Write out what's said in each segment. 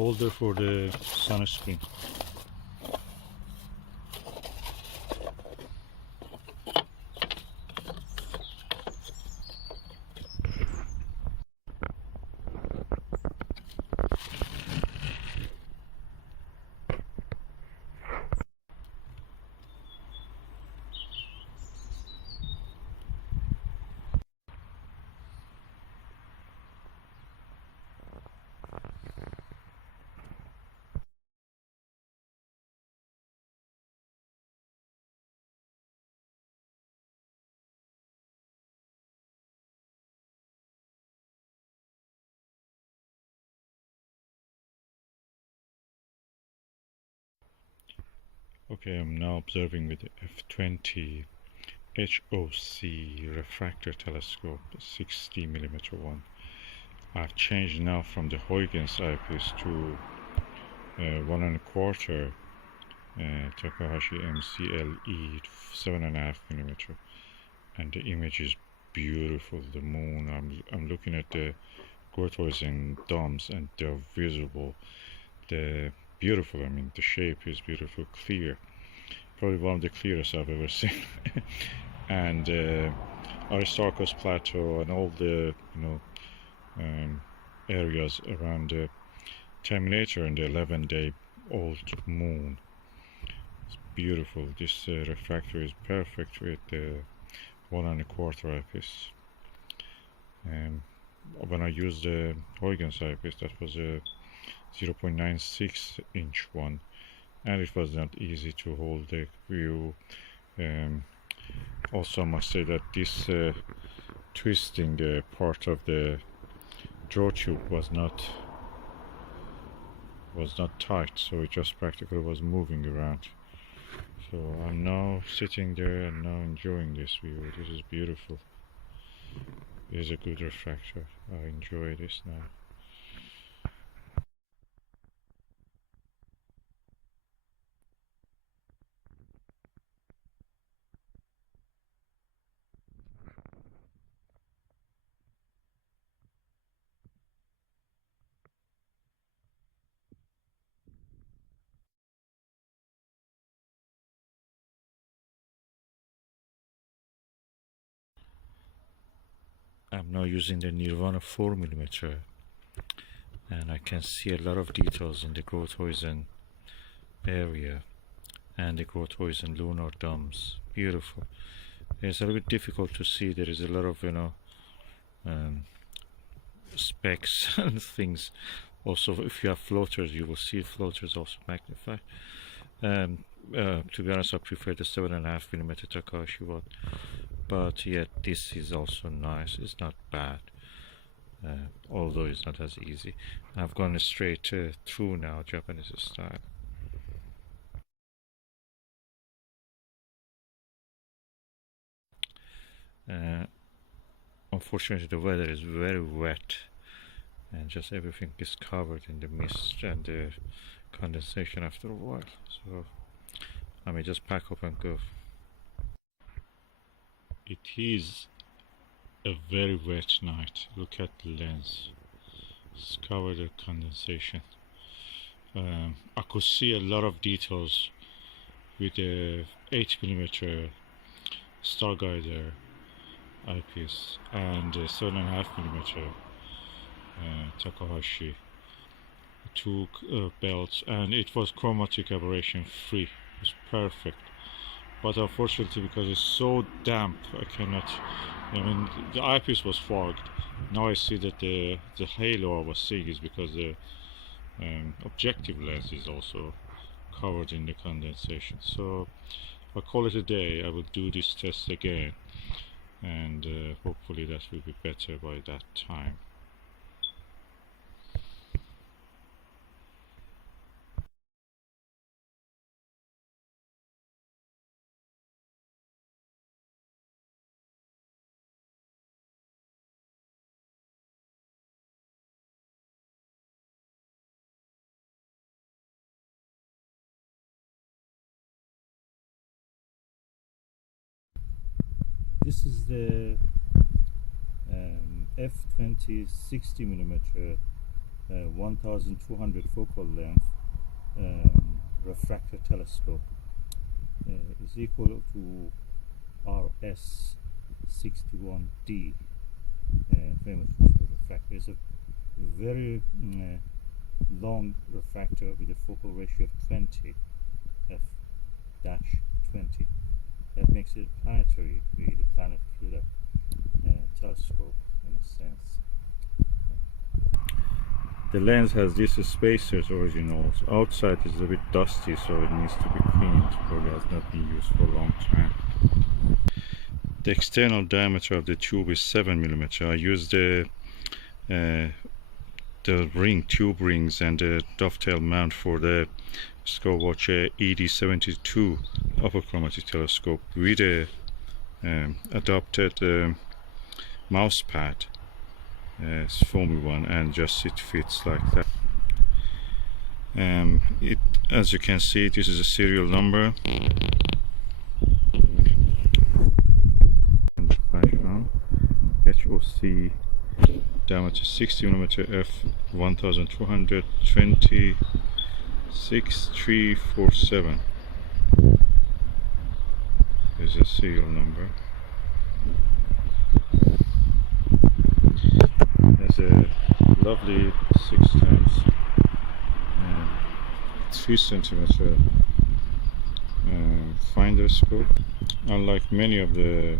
holder for the sunscreen. Okay, I'm now observing with the F20 H.O.C Refractor Telescope, 60mm one. I've changed now from the Huygens eyepiece to 1.25 Takahashi MCLE 7.5mm, and the image is beautiful. The moon. I'm looking at the grottoes and domes, and they're visible. The beautiful. I mean, the shape is beautiful, clear. Probably one of the clearest I've ever seen. And Aristarchus Plateau and all the areas around the Terminator and the 11-day-old moon. It's beautiful. This refractor is perfect with the 1.25 eyepiece. When I used the Huygens eyepiece, that was a 0.96 inch one, and it was not easy to hold the view. Also, I must say that this twisting part of the draw tube was not tight, so it just practically was moving around. So I'm now sitting there and now enjoying this view. This is beautiful. It is a good refractor. I enjoy this now. I'm now using the Nirvana 4mm, and I can see a lot of details in the grottoisin area and the grottoisin lunar domes. Beautiful. It's a little bit difficult to see. There is a lot of specks and things. Also, if you have floaters, you will see floaters also magnified. To be honest, I prefer the 7.5mm Takahashi one, but yet this is also nice. It's not bad, although it's not as easy. I've gone straight through now, Japanese style. Unfortunately, the weather is very wet, and just everything is covered in the mist and the condensation after a while. So I may just pack up and go. It is a very wet night. Look at the lens. It's covered with condensation. I could see a lot of details with the 8mm Starguider eyepiece and 7.5mm Takahashi, two belts, and it was chromatic aberration free. It was perfect. But unfortunately, because it's so damp, I cannot. I mean, the eyepiece was fogged. Now I see that the halo I was seeing is because the objective lens is also covered in the condensation. So I'll call it a day. I will do this test again, and hopefully that will be better by that time. This is the F20 60mm 1200 focal length refractor telescope is equal to RS61-D, famous refractor. It's a very long refractor with a focal ratio of 20 f-20. That makes it planetary, really planet-killer telescope in a sense. The lens has these spacers originals. Outside is a bit dusty, so it needs to be cleaned. Probably has not been used for a long time. The external diameter of the tube is 7mm. I used the tube rings and the dovetail mount for the Skywatcher ED72 Apochromatic telescope with a adapted mouse pad. It's foamy one, and just it fits like that. As you can see, this is a serial number. H.O.C. diameter 60mm F1200mm 6347 is a serial number. There's a lovely 6x3cm finder scope. Unlike many of the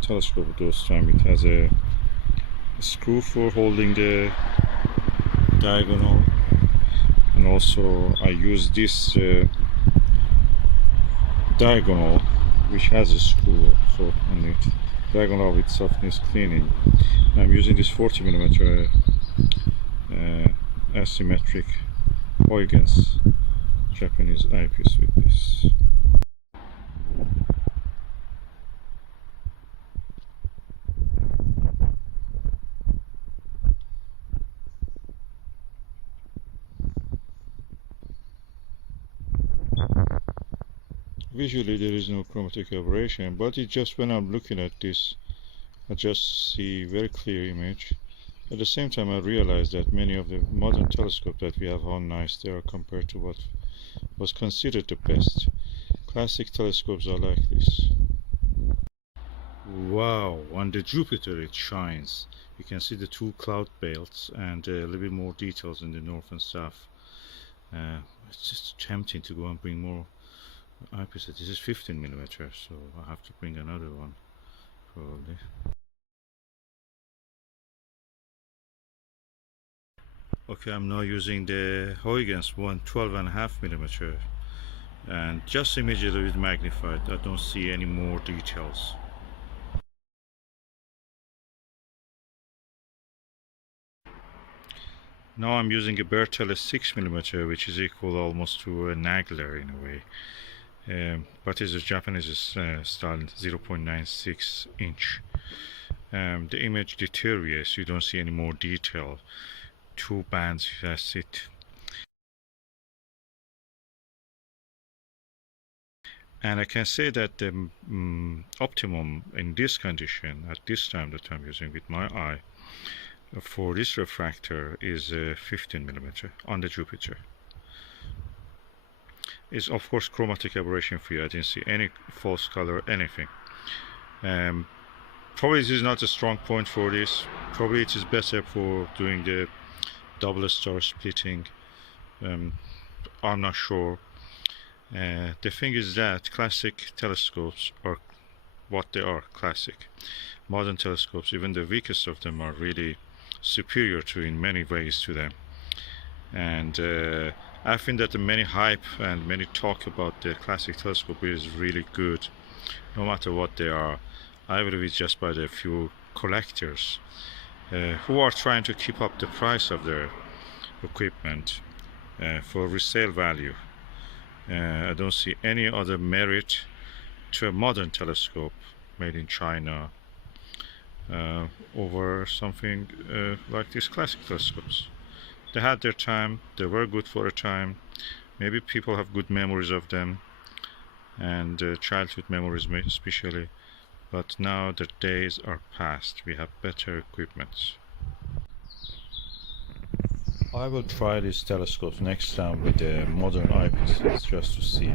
telescope of those time, it has a screw for holding the diagonal, and also I use this diagonal which has a screw also on it. Diagonal itself needs cleaning. I'm using this 40mm asymmetric Huygens Japanese eyepiece with this. Visually there is no chromatic aberration, but it just when I'm looking at this, I just see very clear image. At the same time, I realize that many of the modern telescopes that we have, how nice they are compared to what was considered the best. Classic telescopes are like this. Wow, on the Jupiter it shines. You can see the two cloud belts and a little bit more details in the north and south. It's just tempting to go and bring more eyepieces. This is 15mm, so I have to bring another one probably. Okay, I'm now using the Huygens 12.5mm, and just immediately with magnified. I don't see any more details. Now I'm using a Bertele 6mm, which is equal almost to a Nagler in a way, but it's a Japanese style 0.96 inch. The image deteriorates, you don't see any more detail. Two bands, that's it. And I can say that the optimum in this condition at this time that I'm using with my eye for this refractor is 15mm on the Jupiter. It's of course chromatic aberration free. I didn't see any false color, anything. Probably this is not a strong point for this. Probably it is better for doing the double star splitting. I'm not sure. The thing is that classic telescopes are what they are, classic. Modern telescopes, even the weakest of them, are really superior to in many ways to them. And I think that the many hype and many talk about the classic telescope is really good, no matter what they are. I believe it's just by the few collectors who are trying to keep up the price of their equipment for resale value. I don't see any other merit to a modern telescope made in China over something like these classic telescopes. They had their time, they were good for a time, maybe people have good memories of them, and childhood memories especially, but now the days are past, we have better equipment. I will try these telescopes next time with the modern eyepieces just to see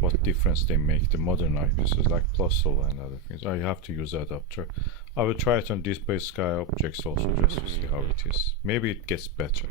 what difference they make, the modern eyepieces like Plusle and other things. I have to use the adapter. I will try it on display sky objects also just to see how it is. Maybe it gets better.